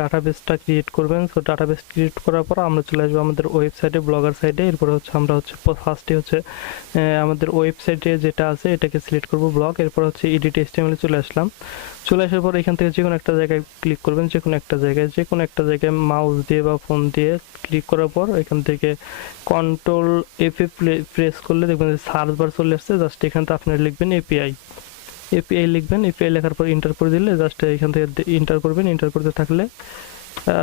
ডাটাবেসটা create করবেন। So database create করার পর আমরা চলে আসবো আমাদের ওয়েবসাইটে, ব্লগার সাইটে। এরপরে হচ্ছে আমরা হচ্ছে ফার্স্টে হচ্ছে আমাদের ওয়েবসাইটে যেটা আছে এটাকে সিলেক্ট করব ব্লগ। এরপর হচ্ছে এডিট এইচটিএমএল চলে আসলাম। চলে আসার পর এখান থেকে যে কোনো একটা জায়গায় ক্লিক করবেন, যে কোনো একটা জায়গায় মাউস দিয়ে বা ফোন দিয়ে ক্লিক করার পর এখান থেকে কন্ট্রোল এফ প্রেস করলে দেখবেন যে সার্চ বার চলে আসছে। জাস্ট এখান থেকে আপনারা লিখবেন এপিআই লিখবেন। এপিআই লেখার পর ইন্টার করে দিলে জাস্ট এখান থেকে ইন্টার করবেন। ইন্টার করতে থাকলে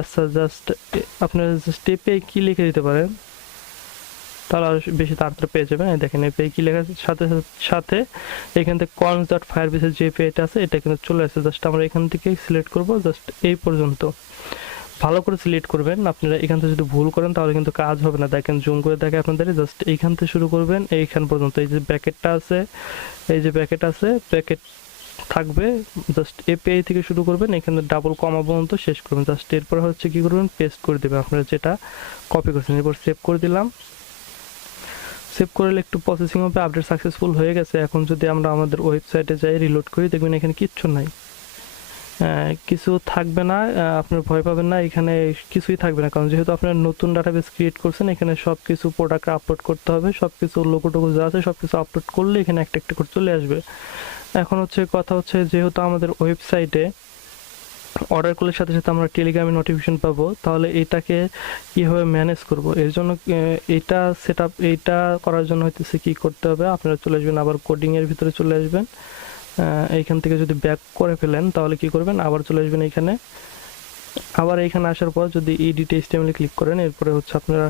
আচ্ছা জাস্ট আপনারা জাস্ট এপিআই কি লিখে দিতে পারেন, তাহলে আরো বেশি তাড়াতাড়ি পেয়ে যাবেন। দেখেন এপিআই কি লেখার সাথে সাথে এখান থেকে কনস ডট ফায়ারবেসের যে এপিআইটা আছে এটা কিন্তু চলে আসছে। জাস্ট আমরা এখান থেকে সিলেক্ট করব, জাস্ট এই পর্যন্ত ভালো করে সিলেক্ট করবেন। আপনারা এখান থেকে যদি ভুল করেন তাহলে কিন্তু কাজ হবে না। দেখেন জুম করে দেখে আপনাদের, জাস্ট এইখান থেকে শুরু করবেন এইখান পর্যন্ত। এই যে ব্র্যাকেটটা আছে, ব্র্যাকেট থাকবে, জাস্ট এপিআই থেকে শুরু করবেন, এখানে ডাবল কমা পর্যন্ত শেষ করবেন। জাস্ট এরপর হচ্ছে কি করবেন, পেস্ট করে দেবেন আপনারা যেটা কপি করছেন। এরপর সেভ করে দিলাম। সেভ করলে একটু প্রসেসিং হবে, আপডেট সাকসেসফুল হয়ে গেছে। এখন যদি আমরা আমাদের ওয়েবসাইটে যাই রিলোড করি, দেখবেন এখানে কিচ্ছু নাই, কিছু থাকবে না। আপনার ভয় পাবেন না, এখানে কিছুই থাকবে না, কারণ যেহেতু আপনার নতুন ডাটাবেস ক্রিয়েট করছেন এখানে সব কিছু প্রোডাক্ট আপলোড করতে হবে। সব কিছু লোগো টোগো যা আছে সব কিছু আপলোড করলে এখানে একটা একটা করে চলে আসবে। এখন হচ্ছে কথা হচ্ছে, যেহেতু আমাদের ওয়েবসাইটে অর্ডার করলে সাথে সাথে আমরা টেলিগ্রামে নোটিফিকেশন পাবো, তাহলে এটাকে কীভাবে ম্যানেজ করব, এর জন্য এইটা করার জন্য হইতেছে কি করতে হবে, আপনারা চলে আসবেন আবার কোডিংয়ের ভিতরে চলে আসবেন। এইখান থেকে যদি ব্যাক করে ফেলেন তাহলে কি করবেন, আবার চলে আসবেন এইখানে। আবার এইখানে আসার পর যদি এডিট এইচটিএমএল ক্লিক করেন, এরপরে হচ্ছে আপনারা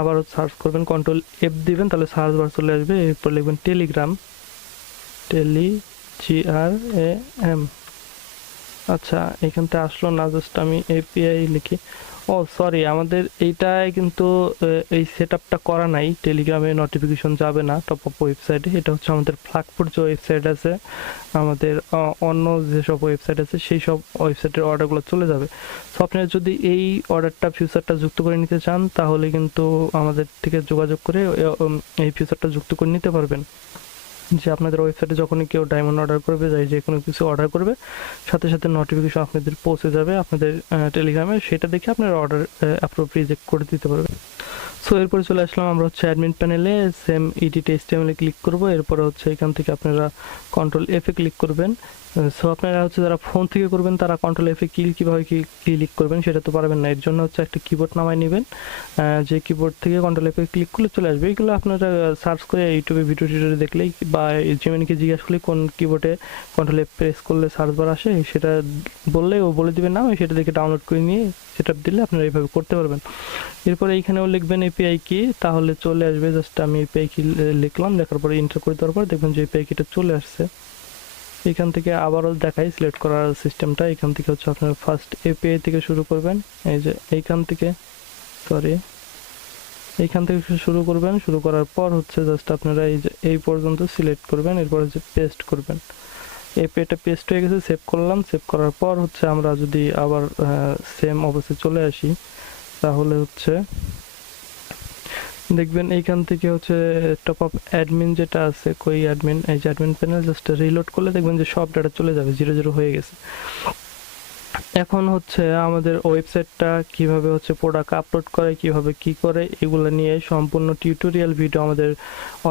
আবার সার্চ করবেন, কন্ট্রোল এফ দিবেন, তাহলে সার্চ বার চলে আসবে। এরপর লিখবেন টেলিগ্রাম, GRAM। আচ্ছা এখান থেকে আসলো না, জাস্ট আমি এপিআই লিখি। ও সরি, আমাদের এইটাই কিন্তু এই সেটআপটা করা নাই। টেলিগ্রামে নোটিফিকেশন যাবে না টপ আপ ওয়েবসাইটে। এটা হচ্ছে আমাদের ফ্ল্যাগফুড যে ওয়েবসাইট আছে, আমাদের অন্য যেসব ওয়েবসাইট আছে সেই সব ওয়েবসাইটের অর্ডারগুলো চলে যাবে। সো আপনারা যদি এই অর্ডারটা ফিউচারটা যুক্ত করে নিতে চান তাহলে কিন্তু আমাদের থেকে যোগাযোগ করে এই ফিউচারটা যুক্ত করে নিতে পারবেন। যে আপনাদের ওয়েবসাইটে যখনই কেউ ডায়মন্ড অর্ডার করবে, যে কোনো কিছু অর্ডার করবে, সাথে সাথে নোটিফিকেশন আপনাদের পৌঁছে যাবে আপনাদের টেলিগ্রামে। সেটা দেখে আপনারা অর্ডার অ্যাপ্রুভ রিজেক্ট করে দিতে পারবেন। সো এরপরে চলে আসলাম আমরা হচ্ছে অ্যাডমিন প্যানেলে, সেম এডিট এইচটিএমএল ক্লিক করব। এরপরে হচ্ছে এখান থেকে আপনারা কন্ট্রোল এফ এ ক্লিক করবেন। সো আপনারা হচ্ছে যারা ফোন থেকে করবেন তারা কন্ট্রোল এফ এ কীভাবে ক্লিক করবেন সেটা তো পারবেন না। এর জন্য হচ্ছে একটা কিবোর্ড নামায় নেবেন, যে কিবোর্ড থেকে কন্ট্রোল এফ এ ক্লিক করলে চলে আসবে। এগুলো আপনারা সার্চ করে ইউটিউবে ভিডিও টিডিও দেখলেই বা জেমিনিকে জিজ্ঞাসা করলে কোন কিবোর্ডে কন্ট্রোল এফ প্রেস করলে সার্চ বার আসে সেটা বললে ও বলে দিবেন না, সেটা দেখে ডাউনলোড করে নিয়ে সেটা দিলে আপনারা এইভাবে করতে পারবেন। এরপরে এইখানেও লিখবেন এপিআই কি, তাহলে চলে আসবে। জাস্ট আমি এপিআই কি লিখলাম, লেখার পরে এন্টার করে দেওয়ার পর দেখবেন যে এপিআই কিটা চলে আসছে। এখান থেকে আবারও দেখাই সিলেক্ট করার সিস্টেমটা। এখান থেকে হচ্ছে আপনারা ফার্স্ট এপিআই থেকে শুরু করবেন। এই যে এইখান থেকে শুরু করবেন। শুরু করার পর হচ্ছে জাস্ট আপনারা এই যে এই পর্যন্ত সিলেক্ট করবেন। এরপর হচ্ছে পেস্ট করবেন। এপিআইটা পেস্ট হয়ে গেছে, সেভ করলাম। সেভ করার পর হচ্ছে আমরা যদি আবার সেম অবস্থায় চলে আসি তাহলে হচ্ছে দেখবেন এইখান থেকে হচ্ছে টপ আপ অ্যাডমিন যেটা আছে, কই অ্যাডমিন, এই যে অ্যাডমিন প্যানেল, জাস্ট রিলোড করলে দেখবেন যে সব ডাটা চলে যাবে, 0 হয়ে গেছে। এখন হচ্ছে আমাদের ওয়েবসাইটটা কিভাবে হচ্ছে প্রোডাক্ট আপলোড করে, কিভাবে কি করে, এগুলো নিয়ে সম্পূর্ণ টিউটোরিয়াল ভিডিও আমাদের